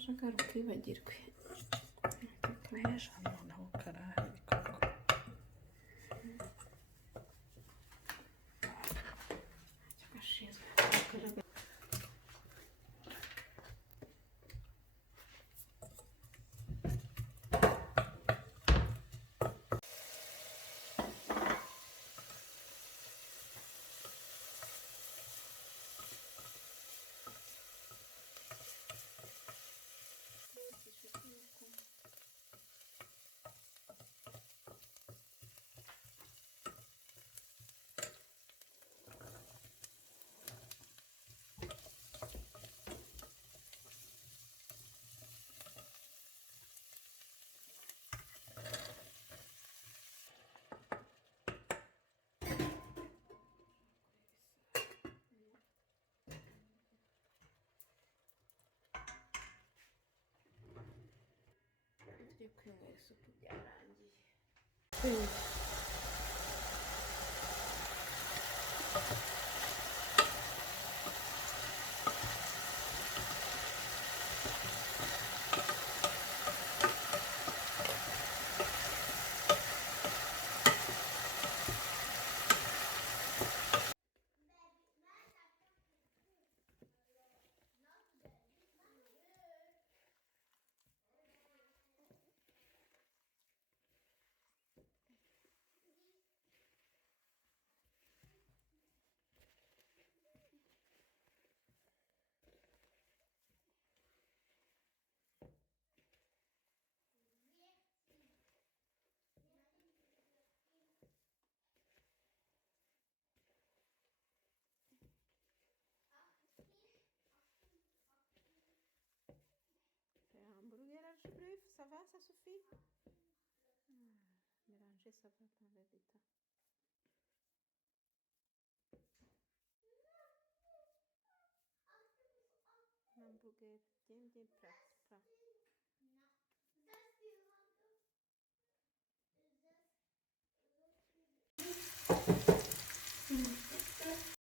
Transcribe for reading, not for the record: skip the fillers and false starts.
akagaruka ibagirwe tukahesha noneho karahari koko gashinzwe tugiye kwinywera isupu byarangiye hamburger alsjeblieft, ça va, ça suffit? Mélanger, ça va, t'enlèves des tas. Hamburger, 10 prep.